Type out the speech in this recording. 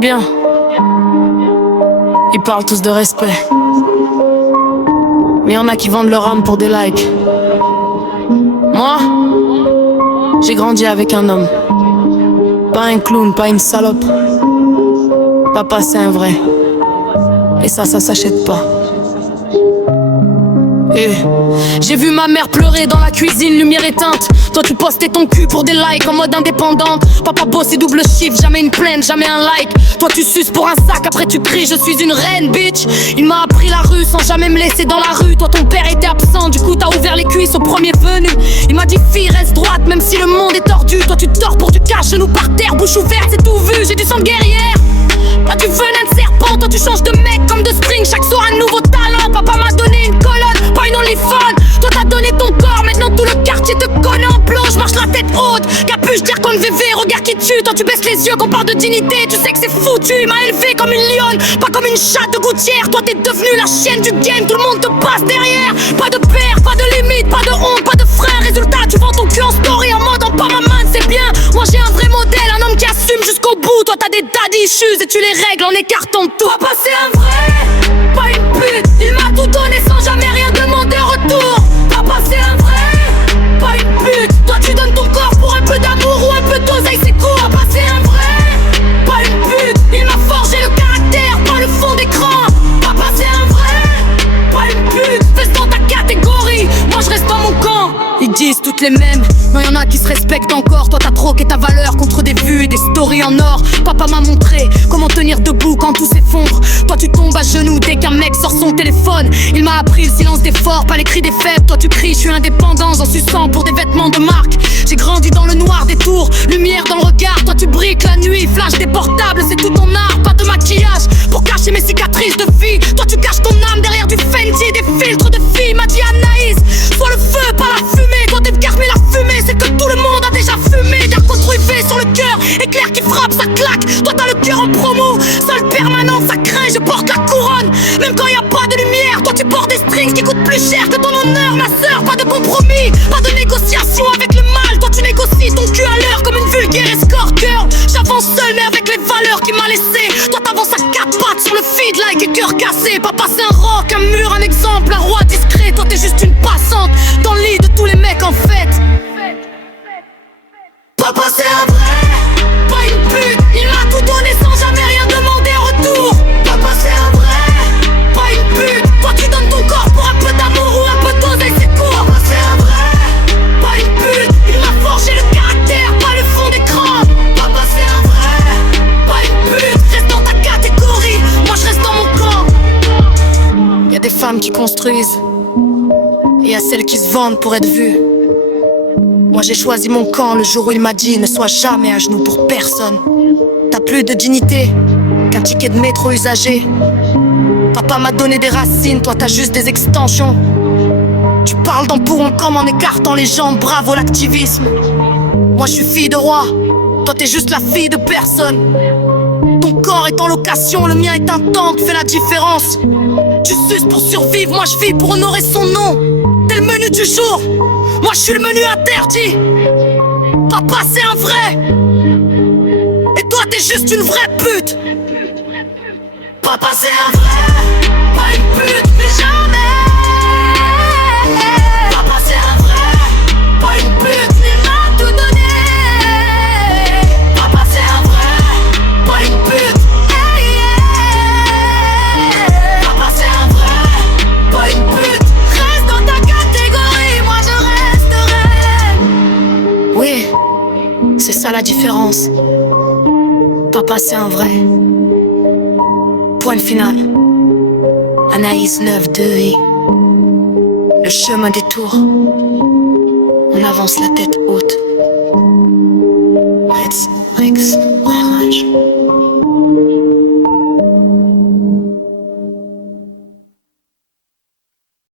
bien. Ils parlent tous de respect, mais y'en a qui vendent leur âme pour des likes. Moi, j'ai grandi avec un homme. Pas un clown, pas une salope. Papa c'est un vrai. Et ça s'achète pas. J'ai vu ma mère pleurer dans la cuisine, lumière éteinte. Toi tu postais ton cul pour des likes en mode indépendante. Papa bosse et double chiffre, jamais une plainte, jamais un like. Toi tu suces pour un sac, après tu cries je suis une reine bitch. Il m'a appris la rue sans jamais me laisser dans la rue. Toi ton père était absent, du coup t'as ouvert les cuisses au premier venu. Il m'a dit fille reste droite même si le monde est tordu. Toi tu tords pour du cash, genoux par terre, bouche ouverte c'est tout vu. J'ai du sang de guerrière, pas du venin de serpent. Toi tu changes de mec comme de spring, chaque soir un nouveau talent. Papa m'a donné une colonne, pas une OnlyFans. Toi t'as donné ton corps, maintenant tout le quartier te connaît en blanc. Je marche la tête haute, capuche, dire qu'on VV, regard qui tue. Toi tu baisses les yeux, qu'on parle de dignité, tu sais que c'est foutu. Il m'a élevé comme une lionne, pas comme une chatte de gouttière. Toi t'es devenue la chienne du game, tout le monde te passe derrière. Pas de père, pas de limite, pas de honte, pas de frère. Résultat, tu vends ton cul en story en mode en pas ma main, c'est bien. Moi j'ai un vrai modèle, un homme qui assume jusqu'au bout. Toi t'as des daddy issues et tu les règles en écartant tout. Papa c'est un vrai, pas une pute. Il m'a tout donné sans jamais rien demander en retour. Papa c'est un vrai, pas une pute. Toi tu donnes ton corps pour un peu d'amour ou un peu d'oseille, c'est court. Papa c'est un vrai, pas une pute. Il m'a forgé le caractère, pas le fond d'écran. Papa c'est un vrai, pas une pute. Reste dans ta catégorie, moi je reste dans mon camp. Ils disent toutes les mêmes, mais y'en a qui se respectent encore. Toi t'as troqué ta valeur contre des vues et des stories en or. Papa m'a montré comment tenir debout quand tout s'effondre. Toi tu tombes à genoux dès qu'un mec sort son téléphone. Il m'a appris le silence des forts, pas les cris des faibles. Toi tu cries, je suis indépendant, j'en suçant pour des vêtements de marque. J'ai grandi dans le noir des tours, lumière dans le regard. Toi tu briques la nuit, flash des portables, c'est tout ton art. Pas de maquillage pour cacher mes cicatrices de vie. Toi tu caches ton âme derrière du Fenty, des filtres de filles. M'a dit Anaïs, sois le feu, pas la fumée. Toi t'es mais la fumée, c'est que tout le monde a déjà fumé. D'un construit V sur le cœur, éclair qui frappe, ça claque. Toi t'as le cœur en promo, seul permanent, ça craint, je porte la couronne. Même quand y a pas de lumière, toi tu portes des strings qui coûtent plus cher que ton honneur, ma sœur. Pas de compromis, pas de négociation avec le mal. Toi tu négocies ton cul à l'heure comme une vulgaire escort girl. J'avance seul mais avec les valeurs qu'il m'a laissées. Toi t'avances à quatre pattes sur le feed like et cœur cassé. Papa c'est un rock, un mur, un exemple, un roi discret. Toi t'es juste une passante dans le lit de tous les mecs en fait. Papa c'est un vrai, pas une pute. Il m'a tout donné sans jamais rien demander en retour. Papa c'est un vrai, pas une pute. Toi tu donnes ton corps pour un peu d'amour ou un peu d'oseille, c'est court. Papa c'est un vrai, pas une pute. Il m'a forgé le caractère, pas le fond d'écran. Papa c'est un vrai, pas une pute. Reste dans ta catégorie, moi je reste dans mon camp. Y'a des femmes qui construisent et y'a celles qui se vendent pour être vues. Moi j'ai choisi mon camp le jour où il m'a dit ne sois jamais à genoux pour personne. T'as plus de dignité qu'un ticket de métro usagé. Papa m'a donné des racines, toi t'as juste des extensions. Tu parles dans pour un comme en écartant les jambes, bravo l'activisme. Moi je suis fille de roi, toi t'es juste la fille de personne. Ton corps est en location, le mien est un temple, fais la différence. Tu suces pour survivre, moi je vis pour honorer son nom. T'es le menu du jour, moi je suis le menu interdit. Papa c'est un vrai, et toi t'es juste une vraie pute. Papa c'est un vrai, pas une pute, mais jamais. Papa c'est un vrai, pas une pute, il m'a tout donné. Papa c'est un vrai, pas une pute. Papa c'est un vrai, pas une pute. Reste dans ta catégorie, moi je resterai. Oui, c'est ça la différence. Papa c'est un vrai. Point final. Anaïs 9-2 le chemin des tours. On avance la tête haute.